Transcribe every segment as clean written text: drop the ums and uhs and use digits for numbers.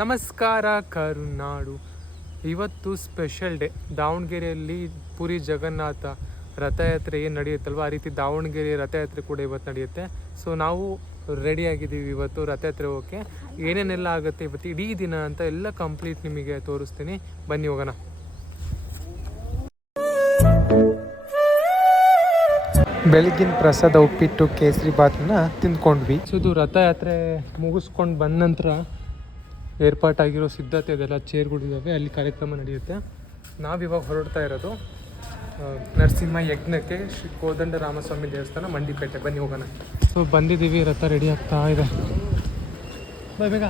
ನಮಸ್ಕಾರ ಕರುನಾಡು. ಇವತ್ತು special day. ದಾವಣಗೆರೆಯಲ್ಲಿ ಪುರಿ ಜಗನ್ನಾಥ ರಥಯಾತ್ರೆ ಏನು ನಡೆಯುತ್ತಲ್ವ, ಆ ರೀತಿ ದಾವಣಗೆರೆ ರಥಯಾತ್ರೆ ಕೂಡ ಇವತ್ತು ನಡೆಯುತ್ತೆ. ಸೊ ನಾವು ರೆಡಿಯಾಗಿದ್ದೀವಿ ಇವತ್ತು ರಥಯಾತ್ರೆ ಹೋಗೋಕ್ಕೆ. ಏನೇನೆಲ್ಲ ಆಗುತ್ತೆ ಇವತ್ತು ಇಡೀ ದಿನ ಅಂತ ಎಲ್ಲ ಕಂಪ್ಲೀಟ್ ನಿಮಗೆ ತೋರಿಸ್ತೀನಿ. ಬನ್ನಿ ಹೋಗೋಣ. ಬೆಳಗಿನ ಪ್ರಸಾದ ಉಪ್ಪಿಟ್ಟು ಕೇಸರಿ ಬಾತನ್ನ ತಿಂದ್ಕೊಂಡ್ವಿ. ಸೊ ಇದು ರಥಯಾತ್ರೆ ಮುಗಿಸ್ಕೊಂಡು ಬಂದ ನಂತರ ಏರ್ಪಾಟಾಗಿರೋ ಸಿದ್ಧತೆ ಅದೆಲ್ಲ ಚೇರ್ಗಳಿದ್ದಾವೆ, ಅಲ್ಲಿ ಕಾರ್ಯಕ್ರಮ ನಡೆಯುತ್ತೆ. ನಾವಿವಾಗ ಹೊರಡ್ತಾ ಇರೋದು ನರಸಿಂಹ ಯಜ್ಞಕ್ಕೆ, ಶ್ರೀ ಕೋದಂಡ ರಾಮಸ್ವಾಮಿ ದೇವಸ್ಥಾನ, ಮಂಡಿಪೇಟೆ. ಬನ್ನಿ ಹೋಗೋಣ. ಸೊ ಬಂದಿದ್ದೀವಿ, ರಥ ರೆಡಿ ಆಗ್ತಾ ಇದೆ. ಬೇಗ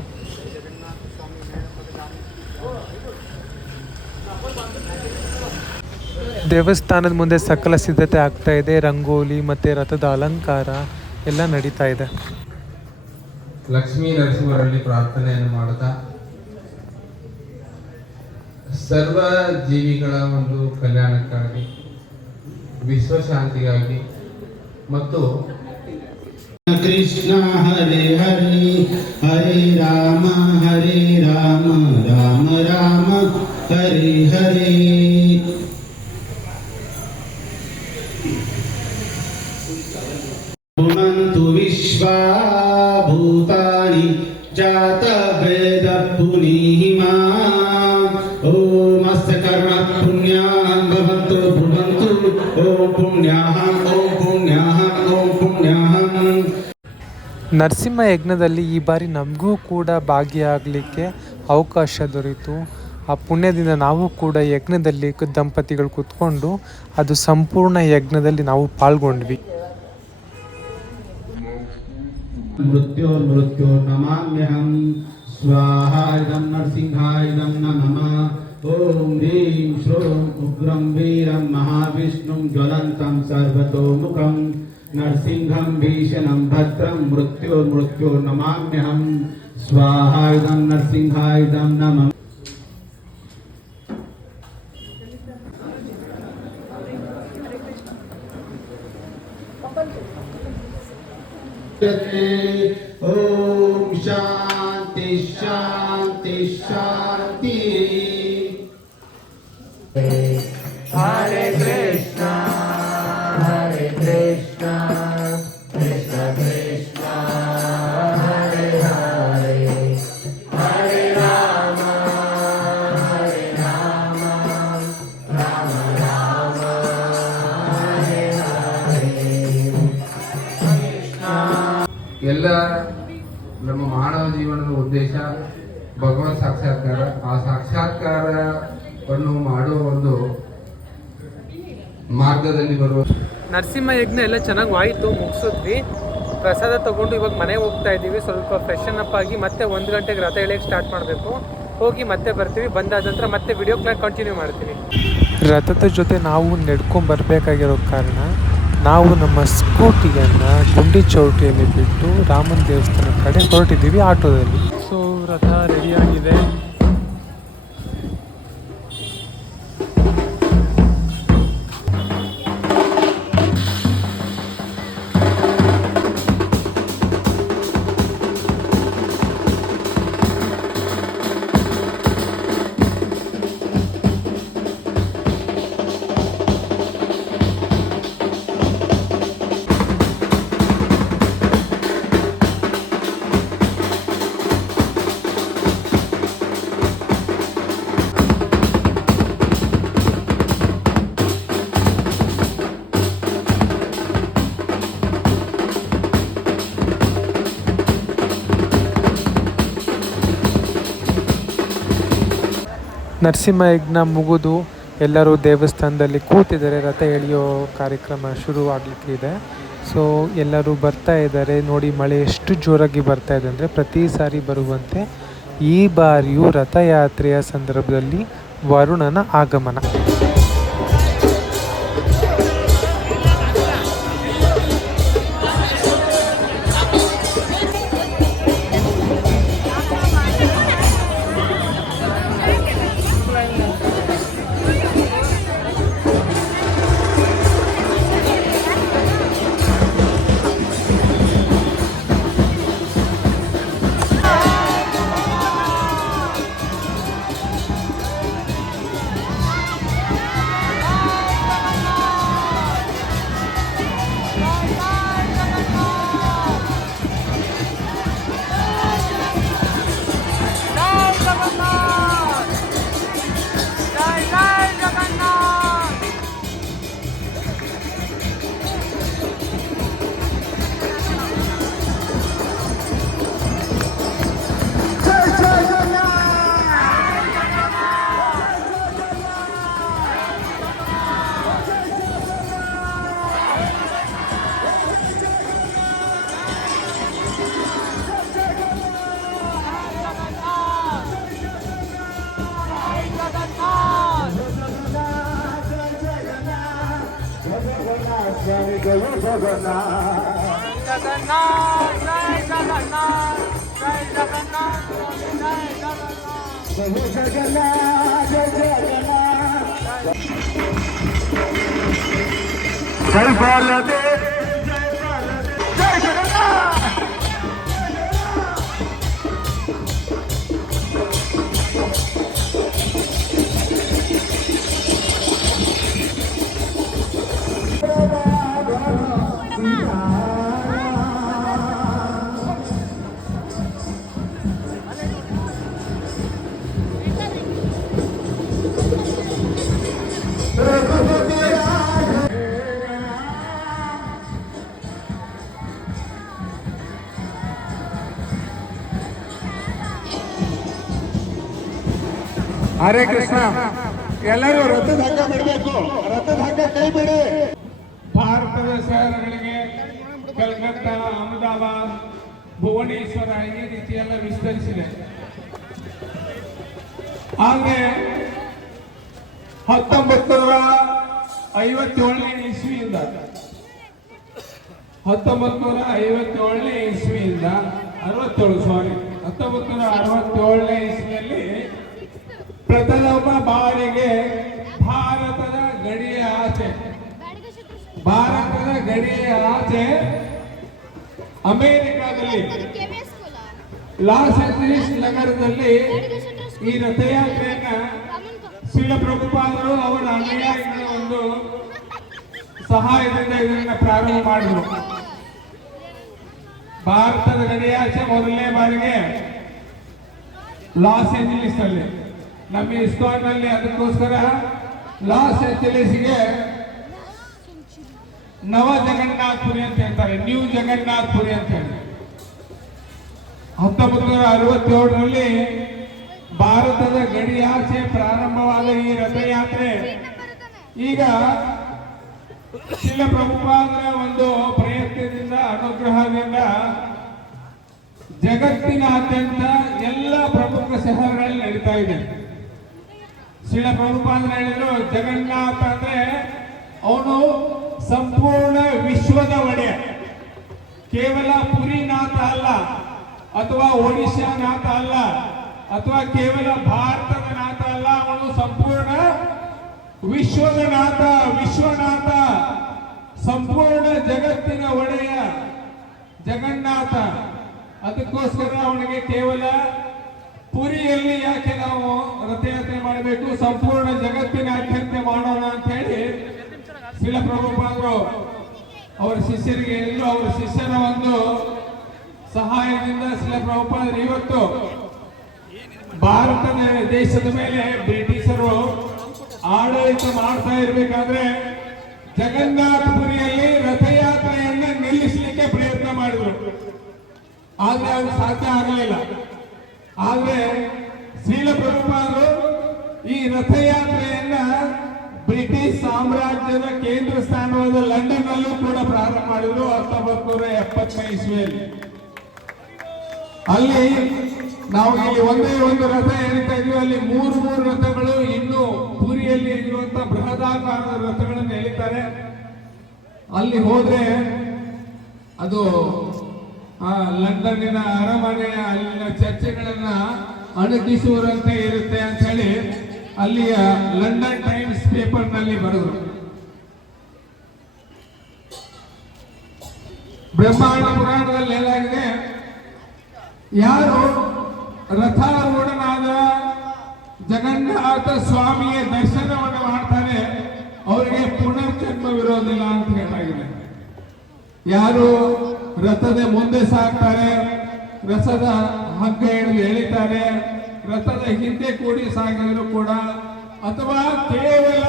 ದೇವಸ್ಥಾನದ ಮುಂದೆ ಸಕಲ ಸಿದ್ಧತೆ ಆಗ್ತಾ ಇದೆ. ರಂಗೋಲಿ ಮತ್ತು ರಥದ ಅಲಂಕಾರ ಎಲ್ಲ ನಡೀತಾ ಇದೆ. ಲಕ್ಷ್ಮೀ ನರಸಿಂಹರಲ್ಲಿ ಪ್ರಾರ್ಥನೆಯನ್ನು ಮಾಡುತ್ತಾ ಸರ್ವ ಜೀವಿಗಳ ಒಂದು ಕಲ್ಯಾಣಕ್ಕಾಗಿ, ವಿಶ್ವಶಾಂತಿಗಾಗಿ ಮತ್ತು ಕೃಷ್ಣ ಹರೇ ಹರೇ ಹರೇ ರಾಮ ರಾಮ ರಾಮ ಹರೇ ಹರೇ. ಭುವಂತು ವಿಶ್ವಾ ಭೂತಾನಿ ಜಾತ ವೇದ ಪುನೀಮಾ. ಓಂ ಅಸ್ಯ ಕರ್ಮ ಪುಣ್ಯಾಂ ಭವಂತು ಭುವಂತು. ಓಂ ಪುಣ್ಯಾಹಂ ಓಂ ಪುಣ್ಯಾಹಂ ಓಂ ಪುಣ್ಯಾಹಂ. ನರಸಿಂಹ ಯಜ್ಞದಲ್ಲಿ ಈ ಬಾರಿ ನಮಗೂ ಕೂಡ ಭಾಗಿಯಾಗಲಿಕ್ಕೆ ಅವಕಾಶ ದೊರೆಯಿತು. ಆ ಪುಣ್ಯದಿಂದ ನಾವು ಕೂಡ ಯಜ್ಞದಲ್ಲಿ ದಂಪತಿಗಳು ಕೂತ್ಕೊಂಡು ಅದು ಸಂಪೂರ್ಣ ಯಜ್ಞದಲ್ಲಿ ನಾವು ಪಾಲ್ಗೊಂಡ್ವಿ. ಮೃತ್ಯೋ ನಮಾಮ್ಯಹಂ ಸ್ವಾಹಾ. ಇದಂ ನರಸಿಂಹಾಯ ಇದಂ ನಮಃ. ಓಂ ಹ್ರೀಂ ಶ್ರೀಂ ಉಗ್ರಂ ವೀರಂ ಮಹಾವಿಷ್ಣುಂ ಜ್ವಲಂತಂ ಸರ್ವತೋಮುಖಂ ನರಸಿಂಹಂ ಭೀಷಣಂ ಭದ್ರಂ ಮೃತ್ಯೋ ನಮಾಮ್ಯಹಂ ಸ್ವಾಹಾ. ಇದಂ ನರಸಿಂಹಾಯ ಇದಂ ನಮಃ. ಓಂ ಶಾಂತಿ ಶಾಂತಿ ಶಾಂತಿ. ಹರೇ ಕೃಷ್ಣ ಹರೇ ಕೃಷ್ಣ ಕೃಷ್ಣ ಕೃಷ್ಣ ಹರೇ ಹರೇ ಹರೇ ರಾಮ ರಾಮ ರಾಮ ಹರೇ ಹರೇ. ಎಲ್ಲ ನಮ್ಮ ಮಾನವ ಜೀವನದ ಉದ್ದೇಶ ಭಗವತ್ ಸಾಕ್ಷಾತ್ಕಾರ. ಆ ಸಾಕ್ಷಾತ್ಕಾರವನ್ನು ಮಾಡುವ ಒಂದು ಮಾರ್ಗದಲ್ಲಿ ಬರುವ ನರಸಿಂಹ ಯಜ್ಞ ಎಲ್ಲ ಚೆನ್ನಾಗಿ ಆಯಿತು, ಮುಗಿಸಿದ್ವಿ. ಪ್ರಸಾದ ತೊಗೊಂಡು ಇವಾಗ ಮನೆಗೆ ಹೋಗ್ತಾ ಇದ್ದೀವಿ. ಸ್ವಲ್ಪ ಫ್ರೆಶನ್ ಅಪ್ ಆಗಿ ಮತ್ತೆ 1 ಗಂಟೆಗೆ ರಥ ಎಳೆಯಕ್ಕೆ ಸ್ಟಾರ್ಟ್ ಮಾಡಬೇಕು. ಹೋಗಿ ಮತ್ತೆ ಬರ್ತೀವಿ. ಬಂದಾದ ನಂತರ ಮತ್ತೆ ವಿಡಿಯೋ ಕ್ಲಾಸ್ ಕಂಟಿನ್ಯೂ ಮಾಡ್ತೀವಿ. ರಥದ ಜೊತೆ ನಾವು ನಡ್ಕೊಂಬರ್ಬೇಕಾಗಿರೋ ಕಾರಣ ನಾವು ನಮ್ಮ ಸ್ಕೂಟಿಯನ್ನು ಗುಂಡಿ ಚೌಟಿಯಲ್ಲಿ ಬಿಟ್ಟು ರಾಮನ ದೇವಸ್ಥಾನದ ಕಡೆ ಹೊರಟಿದ್ದೀವಿ ಆಟೋದಲ್ಲಿ. ಸೊ ರಥ ರೆಡಿಯಾಗಿದೆ. ನರಸಿಂಹ ಯಜ್ಞ ಮುಗಿದು ಎಲ್ಲರೂ ದೇವಸ್ಥಾನದಲ್ಲಿ ಕೂತಿದ್ದಾರೆ. ರಥ ಎಳೆಯೋ ಕಾರ್ಯಕ್ರಮ ಶುರುವಾಗಲಿಕ್ಕಿದೆ. ಸೊ ಎಲ್ಲರೂ ಬರ್ತಾ ಇದ್ದಾರೆ. ನೋಡಿ ಮಳೆ ಎಷ್ಟು ಜೋರಾಗಿ ಬರ್ತಾ ಇದೆ ಅಂದರೆ ಪ್ರತಿ ಸಾರಿ ಬರುವಂತೆ ಈ ಬಾರಿಯೂ ರಥಯಾತ್ರೆಯ ಸಂದರ್ಭದಲ್ಲಿ ವರುಣನ ಆಗಮನ. ಜಯ ಜಗನ್ನಾಥ ಜಗನ್ನಾಥ ಜೈ ಜಗನ್ನಾಥ ಜೈ ಜಗನ್ನಾಥ ಜೈ ಜಗನ್ನಾಥ ಜಯ ಜಗನ್ನಾಥ ಜಯ ಜಗನ್ನಾಥ ಜಯ ಬಾಲದೇ ಜಯ ಜಗನ್ನಾಥ ಹರೇ ಕೃಷ್ಣ. ಎಲ್ಲರೂ ರಥದ ಹಗ್ಗ ಬಿಡಬೇಕು, ರಥದ ಹಗ್ಗ ಕೈ ಬಿಡಿ. ಭಾರತದ ಶಹರಗಳಿಗೆ ಕಲ್ಕತ್ತಾ, ಅಹಮದಾಬಾದ್, ಭುವನೇಶ್ವರ ಈ ರೀತಿ ಎಲ್ಲ ವಿಸ್ತರಿಸಿದೆ. ಆದ್ರೆ 1957ನೇ ಇಸ್ವಿಯಿಂದ 1967ನೇ ಇಸ್ವಿಯಲ್ಲಿ ಪ್ರಥಮ ಬಾರಿಗೆ ಭಾರತದ ಗಡಿಯ ಆಚೆ ಅಮೆರಿಕಾದಲ್ಲಿ ಲಾಸ್ ಏಂಜಲೀಸ್ ನಗರದಲ್ಲಿ ಈ ರಥಯಾತ್ರೆಯನ್ನ ಶ್ರೀಲ ಪ್ರಭುಪಾದರು ಅವರ ಅನುಯಾಯಿಗಳ ಒಂದು ಸಹಾಯದಿಂದ ಇದನ್ನ ಪ್ರಾರಂಭ ಮಾಡಿದರು. ಭಾರತದ ಗಡಿಯಾಚೆ ಮೊದಲನೇ ಬಾರಿಗೆ ಲಾಸ್ ಏಂಜಲೀಸ್ ಅಲ್ಲಿ, ನಮ್ಮ ಇಸ್ಕಾನ್ ನಲ್ಲಿ ಅದಕ್ಕೋಸ್ಕರ ಲಾಸ್ ಏಂಜಲೀಸ್ಗೆ ನವ ಜಗನ್ನಾಥಪುರಿ ಅಂತ ಹೇಳ್ತಾರೆ, ನ್ಯೂ ಜಗನ್ನಾಥಪುರಿ ಅಂತ ಹೇಳಿ. 1967ರಲ್ಲಿ ಭಾರತದ ಗಡಿಯಾಚೆ ಪ್ರಾರಂಭವಾದ ಈ ರಥಯಾತ್ರೆ ಈಗ ಶ್ರೀಲ ಪ್ರಭುಪಾದರ ಒಂದು ಪ್ರಯತ್ನದಿಂದ, ಅನುಗ್ರಹದಿಂದ ಜಗತ್ತಿನಾದ್ಯಂತ ಎಲ್ಲ ಪ್ರಮುಖ ಶಹರಗಳಲ್ಲಿ ನಡೀತಾ ಇದೆ. ಶ್ರೀಲ ಪ್ರಭುಪಾದರು ಹೇಳಿದ್ರು, ಜಗನ್ನಾಥ ಅಂದ್ರೆ ಅವನು ಸಂಪೂರ್ಣ ವಿಶ್ವದ ಒಡೆಯ, ಕೇವಲ ಪುರಿನಾಥ ಅಲ್ಲ, ಅಥವಾ ಒಡಿಶಾ ನಾಥ ಅಲ್ಲ, ಅಥವಾ ಕೇವಲ ಭಾರತದ ನಾಥ ಅಲ್ಲ, ಅವನು ಸಂಪೂರ್ಣ ವಿಶ್ವದ ನಾಥ, ವಿಶ್ವನಾಥ, ಸಂಪೂರ್ಣ ಜಗತ್ತಿನ ಒಡೆಯ ಜಗನ್ನಾಥ. ಅದಕ್ಕೋಸ್ಕರ ಅವನಿಗೆ ಕೇವಲ ಪುರಿಯಲ್ಲಿ ಯಾಕೆ ನಾವು ರಥಯಾತ್ರೆ ಮಾಡಬೇಕು, ಸಂಪೂರ್ಣ ಜಗತ್ತಿನಾದ್ಯಂತ ಮಾಡೋಣ ಅಂತ ಹೇಳಿ ಶ್ರೀಲ ಪ್ರಭುಪಾದರು ಅವರ ಶಿಷ್ಯರಿಗೆ ಹೇಳಿದ್ರು. ಅವರ ಶಿಷ್ಯರ ಒಂದು ಸಹಾಯದಿಂದ ಶ್ರೀಲ ಪ್ರಭುಪಾದರು ಇವತ್ತು ಭಾರತದ ದೇಶದ ಮೇಲೆ ಬ್ರಿಟಿಷರು ಆಡಳಿತ ಮಾಡ್ತಾ ಇರಬೇಕಾದ್ರೆ ಜಗನ್ನಾಥಪುರಿಯಲ್ಲಿ ರಥಯಾತ್ರೆಯನ್ನ ನಿಲ್ಲಿಸಲಿಕ್ಕೆ ಪ್ರಯತ್ನ ಮಾಡಿದ್ರು. ಆದ್ರೆ ಅದು ಸಾಧ್ಯ ಆಗಲಿಲ್ಲ. ಆದ್ರೆ ಶ್ರೀಲ ಪ್ರಭುಪಾದರು ಈ ರಥಯಾತ್ರೆಯನ್ನ ಬ್ರಿಟಿಷ್ ಸಾಮ್ರಾಜ್ಯದ ಕೇಂದ್ರ ಸ್ಥಾನವಾದ ಲಂಡನ್ ನಲ್ಲೂ ಕೂಡ ಪ್ರಾರಂಭ ಮಾಡಿದ್ರು 1970ನೇ ಇಸ್ವಿಯಲ್ಲಿ. ಅಲ್ಲಿ ನಾವು ಇಲ್ಲಿ ಒಂದೇ ಒಂದು ರಥ ಎಣಿತಾ ಇದ್ವಿ, ಅಲ್ಲಿ ಮೂರು ರಥಗಳು ಇನ್ನೂ ಪುರಿಯಲ್ಲಿ ಇರುವಂತಹ ಬೃಹದಾಕಾರದ ರಥಗಳನ್ನು ಎಳಿತಾರೆ. ಅಲ್ಲಿ ಹೋದ್ರೆ ಅದು ಲಂಡನ್ನಿನ ಅರಮನೆಯ ಅಲ್ಲಿನ ಚರ್ಚೆಗಳನ್ನ ಅಣಗಿಸುವಂತೆ ಇರುತ್ತೆ ಅಂತ ಹೇಳಿ ಅಲ್ಲಿಯ ಲಂಡನ್ ಟೈಮ್ಸ್ ಪೇಪರ್ ನಲ್ಲಿ ಬರೆದರು. ಬ್ರಹ್ಮಾಂಡ ಪುರಾಣದಲ್ಲಿ ಏನಾಗಿದೆ, ಯಾರು ರಥಾರೂಢನಾದ ಜಗನ್ನಾಥ ಸ್ವಾಮಿಯ ದರ್ಶನವನ್ನು ಮಾಡ್ತಾರೆ ಅವರಿಗೆ ಪುನರ್ಜನ್ಮವಿರೋದಿಲ್ಲ ಅಂತ ಹೇಳಾಗಿದೆ. ಯಾರು ರಥದ ಮುಂದೆ ಸಾಕ್ತಾರೆ, ರಥದ ಹಗ್ಗ ಹಿಡಿದು ಎಳಿತಾರೆ, ರಥದ ಹಿಂದೆ ಕೂಡಿ ಸಾಗಿದ್ರು ಕೂಡ, ಅಥವಾ ಕೇವಲ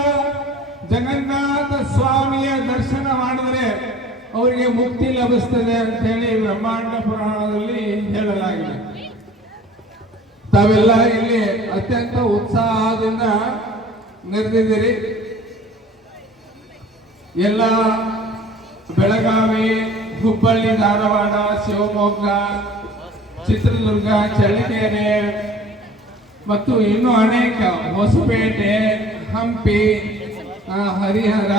ಜಗನ್ನಾಥ ಸ್ವಾಮಿಯ ದರ್ಶನ ಮಾಡಿದ್ರೆ ಅವರಿಗೆ ಮುಕ್ತಿ ಲಭಿಸ್ತದೆ ಅಂತ ಹೇಳಿ ಬ್ರಹ್ಮಾಂಡ ಪುರಾಣದಲ್ಲಿ ಹೇಳಲಾಗಿದೆ. ತಾವೆಲ್ಲ ಇಲ್ಲಿ ಅತ್ಯಂತ ಉತ್ಸಾಹದಿಂದ ನೆರೆದಿದ್ದೀರಿ. ಎಲ್ಲ ಬೆಳಗಾವಿ, ಹುಬ್ಬಳ್ಳಿ, ಧಾರವಾಡ, ಶಿವಮೊಗ್ಗ, ಚಿತ್ರದುರ್ಗ, ಚಳ್ಳಕೆರೆ ಮತ್ತು ಇನ್ನೂ ಅನೇಕ, ಹೊಸಪೇಟೆ, ಹಂಪಿ, ಹರಿಹರ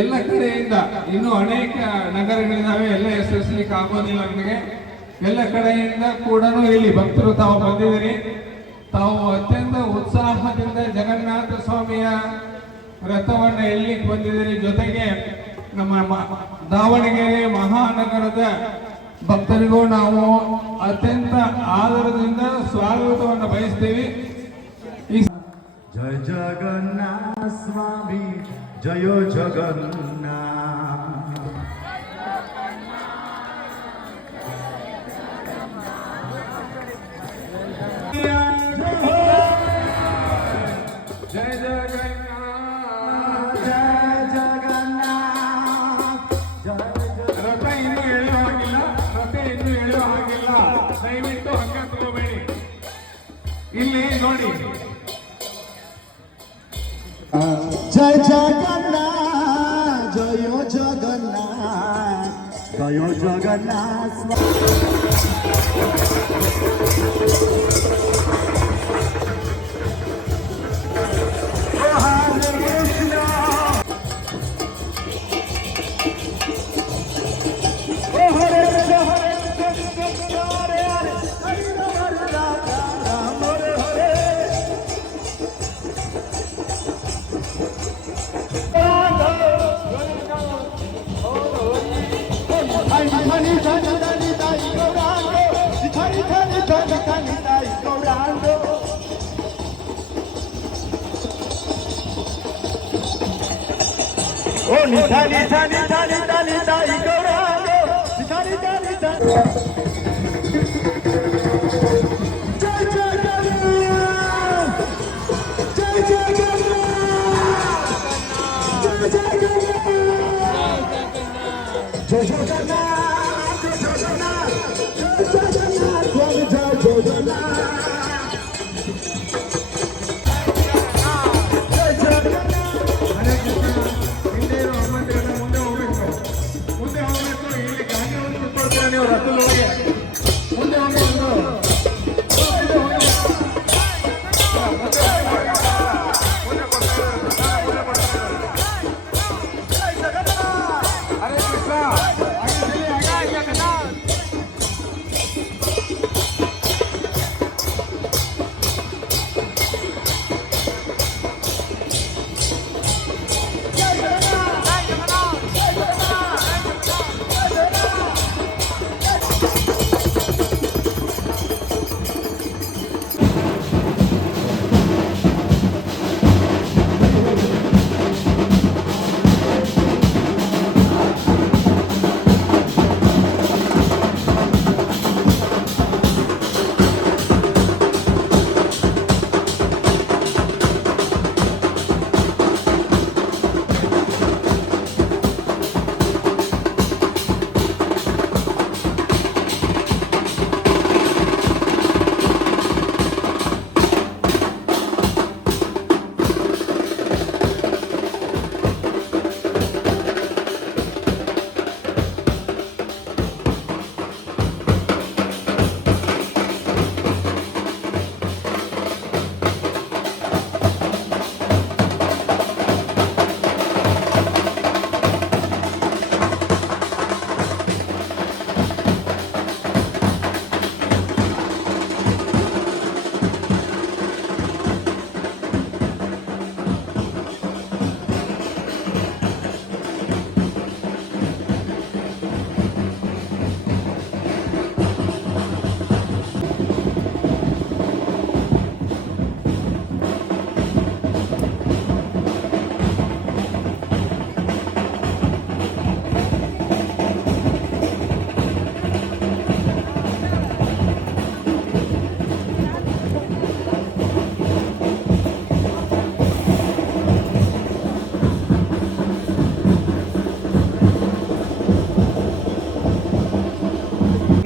ಎಲ್ಲ ಕಡೆಯಿಂದ ಇನ್ನೂ ಅನೇಕ ನಗರಗಳಿದ್ದಾವೆ, ಎಲ್ಲ ಹೆಸರಿಸಲಿಕ್ಕೆ ಆಗೋದಿಲ್ಲ ನನಗೆ. ಎಲ್ಲ ಕಡೆಯಿಂದ ಕೂಡ ಇಲ್ಲಿ ಭಕ್ತರು ತಾವು ಬಂದಿದ್ದೀರಿ. ತಾವು ಅತ್ಯಂತ ಉತ್ಸಾಹದಿಂದ ಜಗನ್ನಾಥ ಸ್ವಾಮಿಯ ರಥವನ್ನು ಎಳ್ಲಿಕ್ಕೆ ಬಂದಿದ್ದೀರಿ. ಜೊತೆಗೆ ನಮ್ಮ ದಾವಣಗೆರೆ ಮಹಾನಗರದ ಭಕ್ತರಿಗೂ ನಾವು ಅತ್ಯಂತ ಆದರದಿಂದ ಸ್ವಾಗತವನ್ನು ಬಯಸ್ತೀವಿ. जय जगन्नाथ स्वामी जय जगन्नाथ ಜಯ ಜಗನ್ನಾಥ जय जगन्नाथ ರಥ ಇನ್ನೂ ಎಳೆಯೋ ಹಾಗಿಲ್ಲ, ರಥ ಇನ್ನೂ ಎಳೆಯೋ ಹಾಗಿಲ್ಲ. ದಯವಿಟ್ಟು ಹಂಗ ತಗೋಬೇಡಿ. ಇಲ್ಲಿ ನೋಡಿ, जय जगन्नाथ जय जगन्नाथ जय जगन्नाथ हरे कृष्ण हरे Krishna Hare Hare Hare Ram Ram Hare Hare Oh, nita nita nita nita nita igorando, nita nita nita. Jai Jagannath, Jai Jagannath, Jai Jagannath, Jai Jagannath, Jai Jagannath, Jai Jagannath, Swami Jai Jagannath. ಹಿಂದೆ ಇರೋ ಹನುಮಂತರನ್ನ ಮುಂದೆ ಹೋಗ್ಬೇಕು. ಮುಂದೆ ಹೋಗ್ಬೇಕು. ಇಲ್ಲಿ ಗಾಡಿ ಒಂದು ಕೂತ್ಕೊಳ್ತೀರಾ ನೀವು ರಥದೊಳಗೆ. ಮುಂದೆ ಹೋಗಿ ಒಂದು ಮುಂದೆ ಹೋಗಿ. ಹರೇ ಕೃಷ್ಣ.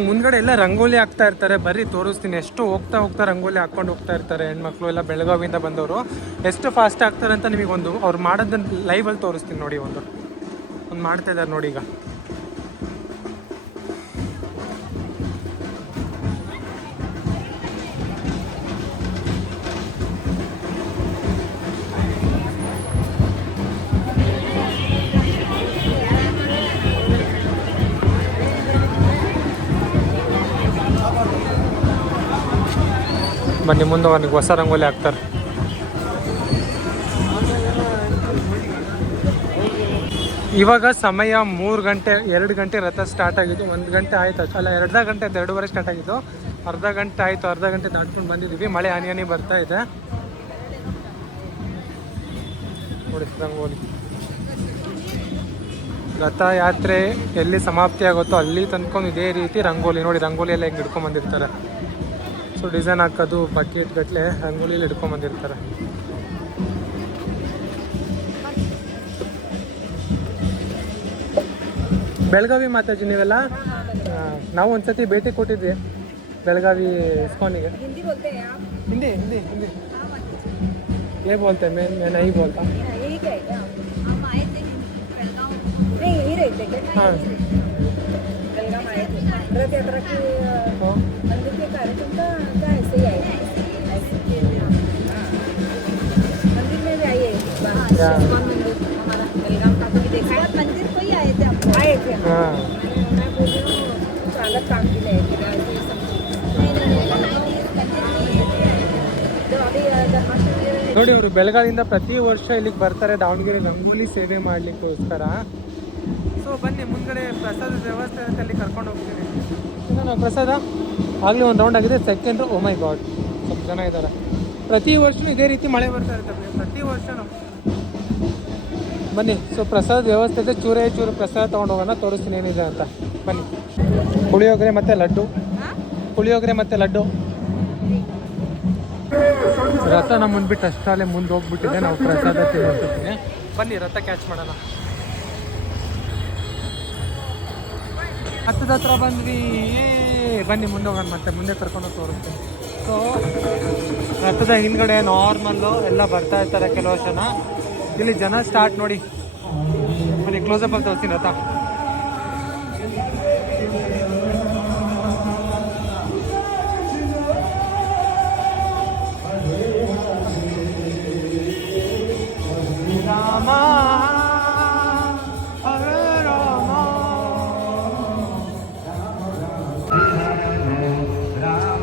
ಮುಂದ್ಗಡೆ ಎಲ್ಲ ರಂಗೋಲಿ ಹಾಕ್ತಾ ಇರ್ತಾರೆ. ಬರ್ರಿ ತೋರಿಸ್ತೀನಿ. ಎಷ್ಟು ಹೋಗ್ತಾ ರಂಗೋಲಿ ಹಾಕ್ಕೊಂಡು ಹೋಗ್ತಾ ಇರ್ತಾರೆ ಹೆಣ್ಮಕ್ಳು ಎಲ್ಲ ಬೆಳಗಾವಿಯಿಂದ ಬಂದವರು. ಎಷ್ಟು ಫಾಸ್ಟ್ ಆಗ್ತಾರೆ ಅಂತ ನಿಮಗೊಂದು ಅವ್ರು ಮಾಡೋದನ್ನ ಲೈವಲ್ಲಿ ತೋರಿಸ್ತೀನಿ ನೋಡಿ. ಒಂದು ಮಾಡ್ತಾ ಇದ್ದಾರೆ ನೋಡಿ ಈಗ. ಬನ್ನಿ ಮುಂದೆ ಅವನಿಗೆ ಹೊಸ ರಂಗೋಲಿ ಹಾಕ್ತಾರೆ. ಇವಾಗ ಸಮಯ 3 ಗಂಟೆ 2 ಗಂಟೆ ರಥ ಸ್ಟಾರ್ಟ್ ಆಗಿದ್ದು. 1 ಗಂಟೆ ಆಯಿತು ಅಲ್ಲ, ಅರ್ಧ ಗಂಟೆ ಅಂತ 2:30 ಸ್ಟಾರ್ಟ್ ಆಗಿದ್ದು. ಅರ್ಧ ಗಂಟೆ ಆಯಿತು, ಅರ್ಧ ಗಂಟೆ ದಾಟ್ಕೊಂಡು ಬಂದಿದ್ದೀವಿ. ಮಳೆ ಹನಿ ಬರ್ತಾ ಇದೆ ನೋಡಿ. ರಂಗೋಲಿ ರಥಯಾತ್ರೆ ಎಲ್ಲಿ ಸಮಾಪ್ತಿ ಆಗುತ್ತೋ ಅಲ್ಲಿ ತನ್ಕೊಂಡು ಇದೇ ರೀತಿ ರಂಗೋಲಿ ನೋಡಿ. ರಂಗೋಲಿ ಎಲ್ಲ ಹೆಂಗೆ ಹಿಡ್ಕೊಂಬಂದಿರ್ತಾರೆ. ಸೊ ಡಿಸೈನ್ ಹಾಕೋದು ಬಕೆಟ್ ಗಟ್ಟಲೆ ರಂಗೋಲಿಯಲ್ಲಿ ಹಿಡ್ಕೊಂಬಂದಿರ್ತಾರೆ. ಬೆಳಗಾವಿ ಮಾತಾಜಿ ನೀವೆಲ್ಲ? ನಾವು ಒಂದ್ಸತಿ ಭೇಟಿ ಕೊಟ್ಟಿದ್ವಿ ಬೆಳಗಾವಿ ಇಸ್ಕಾನಿಗೆ. ಹಿಂದಿ ಹಿಂದಿ ಹಿಂದಿ ये बोलते हैं, मैं नहीं बोलता. हाँ रथ यात्रा की मंदिर के कार्यक्रम का ऐसे ही आए, मंदिर में भी आइए. मंदिर हमारा बेलगाम का कोई देखा है? मंदिर को ही आए थे, आपको आए थे. हाँ मैं बोल रही हूँ कुछ अलग काम के लिए ನೋಡಿ. ಅವರು ಬೆಳಗಾವಿಯಿಂದ ಪ್ರತಿ ವರ್ಷ ಇಲ್ಲಿಗೆ ಬರ್ತಾರೆ ದಾವಣಗೆರೆ ರಂಗೋಲಿ ಸೇವೆ ಮಾಡಲಿಕ್ಕೋಸ್ಕರ. ಸೊ ಬನ್ನಿ ಮುಂದ್ಗಡೆ ಪ್ರಸಾದ ವ್ಯವಸ್ಥೆ ಅಂತ ಅಲ್ಲಿ ಕರ್ಕೊಂಡು ಹೋಗ್ತೀನಿ. ನಾನು ಪ್ರಸಾದ ಆಗಲೇ ಒಂದು ರೌಂಡ್ ಆಗಿದೆ. ಸೆಕೆಂಡ್ ಓ ಮೈ ಗಾಡ್ ಸ್ವಲ್ಪ ಜನ ಇದ್ದಾರೆ. ಪ್ರತಿ ವರ್ಷವೂ ಇದೇ ರೀತಿ ಮಳೆ ಬರ್ತಾ ಇರ್ತವೆ ಪ್ರತಿ ವರ್ಷನೂ. ಬನ್ನಿ. ಸೊ ಪ್ರಸಾದ ವ್ಯವಸ್ಥೆ ಇದೆ. ಚೂರೇ ಚೂರು ಪ್ರಸಾದ ತೊಗೊಂಡು ಹೋಗೋಣ, ತೋರಿಸ್ತೀನಿ ಏನಿದೆ ಅಂತ. ಬನ್ನಿ. ಪುಳಿಯೋಗರೆ ಮತ್ತು ಲಡ್ಡು, ಪುಳಿಯೋಗರೆ ಮತ್ತು ಲಡ್ಡು. ರಥ ನಮ್ಮ ಮುಂದ್ಬಿಟ್ಟು ಅಷ್ಟೇ ಮುಂದೆ ಹೋಗ್ಬಿಟ್ಟಿದೆ. ನಾವು ಪ್ರಸಾದ ತಿನ್ನೋದಕ್ಕೆ ಬನ್ನಿ ರಥ ಕ್ಯಾಚ್ ಮಾಡೋಣ. ಹತ್ತದ ಹತ್ರ ಬಂದ್ವಿ. ಬನ್ನಿ ಮುಂದೆ ಹೋಗೋಣ, ಮತ್ತೆ ಮುಂದೆ ಕರ್ಕೊಂಡು ತೋರಿಸ್ತೀನಿ. ಸೊ ರಥದ ಹಿಂದ್ಗಡೆ ನಾರ್ಮಲ್ಲು ಎಲ್ಲ ಬರ್ತಾ ಇರ್ತಾರೆ ಕೆಲವು ಜನ. ಇಲ್ಲಿ ಜನ ಸ್ಟಾರ್ಟ್ ನೋಡಿ. ಬನ್ನಿ ಕ್ಲೋಸಪ್ ಅಂತ ತೋರಿಸ್ತೀನಿ ರಥ. ರಾಮ ಹರೇ ರಾಮ ರಾಮ